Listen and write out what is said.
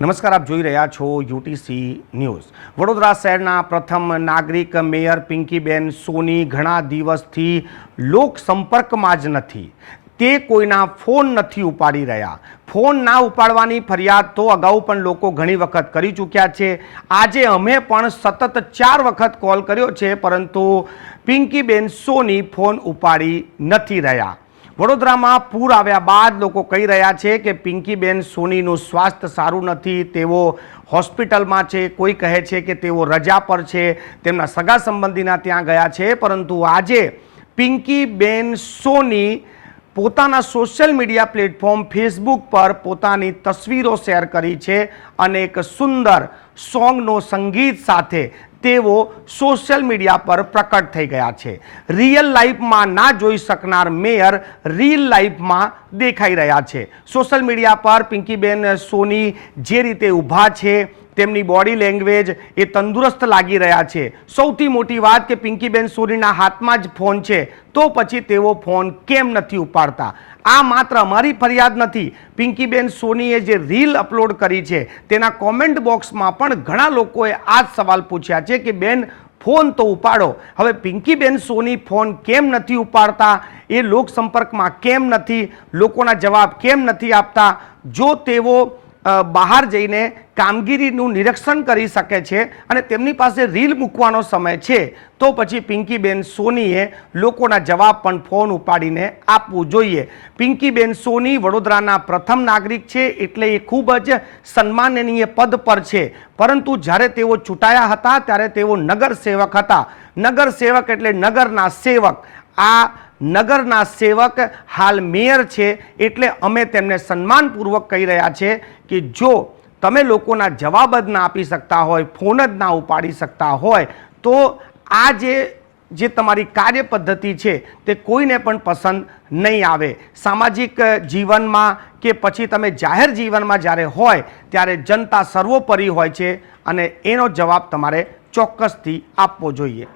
નમસ્કાર, આપ જોઈ રહ્યા છો યુટીસી ન્યૂઝ। વડોદરા શહેરના પ્રથમ નાગરિક મેયર પિંકીબેન સોની ઘણા દિવસથી લોક સંપર્કમાં જ નથી। તે કોઈના ફોન નથી ઉપાડી રહ્યા। ફોન ના ઉપાડવાની ફરિયાદ તો અગાઉ પણ લોકો ઘણી વખત કરી ચૂક્યા છે। આજે અમે પણ સતત 4 વખત કોલ કર્યો છે, પરંતુ પિંકીબેન સોની ફોન ઉપાડી નથી રહ્યા। વડોદરામાં પૂર આવ્યા બાદ લોકો કહી રહ્યા છે કે પિંકીબેન સોનીનું સ્વાસ્થ્ય સારું નથી, તેઓ હોસ્પિટલમાં છે। કોઈ કહે છે કે તેઓ રજા પર છે, તેમના સગા સંબંધીના ત્યાં ગયા છે। પરંતુ આજે પિંકીબેન સોની પોતાના સોશિયલ મીડિયા પ્લેટફોર્મ ફેસબુક પર પોતાની તસવીરો શેર કરી છે અને એક સુંદર સોંગનો સંગીત સાથે તેઓ સોશિયલ મીડિયા પર પ્રકટ થઈ ગયા છે। રિયલ લાઈફમાં ના જોઈ શકનાર મેયર રિયલ લાઈફમાં દેખાઈ રહ્યા છે। સોશિયલ મીડિયા પર પિંકીબેન સોની જે રીતે ઊભા છે, તેમની બોડી લેંગ્વેજ એ તંદુરસ્ત લાગી રહ્યા છે। સૌથી મોટી વાત કે પિંકીબેન સોનીના હાથમાં જ ફોન છે, તો પછી તેઓ ફોન કેમ નથી ઉપાડતા? આ માત્ર અમારી ફરિયાદ નથી। પિંકીબેન સોનીએ જે રીલ અપલોડ કરી છે તેના કોમેન્ટ બોક્સમાં પણ ઘણા લોકોએ આ જ સવાલ પૂછ્યા છે કે બેન, ફોન તો ઉપાડો। હવે પિંકીબેન સોની ફોન કેમ નથી ઉપાડતા? એ લોક સંપર્કમાં કેમ નથી? લોકોના જવાબ કેમ નથી આપતા? જો તેઓ બહાર જઈને કામગીરીનું નિરીક્ષણ કરી શકે છે અને તેમની પાસે રીલ મૂકવાનો સમય છે, તો પછી પિંકીબેન સોનીએ લોકોના જવાબ પણ ફોન ઉપાડીને આપવું જોઈએ। પિંકીબેન સોની વડોદરાના પ્રથમ નાગરિક છે, એટલે એ ખૂબ જ સન્માનનીય પદ પર છે। પરંતુ જ્યારે તેઓ ચૂંટાયા હતા ત્યારે તેઓ નગર સેવક હતા। નગર સેવક એટલે નગરના સેવક। આ નગરના સેવક હાલ મેયર છે, એટલે અમે તેમને સન્માનપૂર્વક કહી રહ્યા છે કે જો તમે લોકોના જવાબ જ ના આપી શકતા હોય, ફોન જ ના ઉપાડી શકતા હોય, તો આ જે તમારી કાર્ય પદ્ધતિ છે તે કોઈને પણ પસંદ નહીં આવે। સામાજિક જીવનમાં કે પછી તમે જાહેર જીવનમાં જ્યારે હોય ત્યારે જનતા સર્વોપરી હોય છે અને એનો જવાબ તમારે ચોક્કસથી આપવો જોઈએ।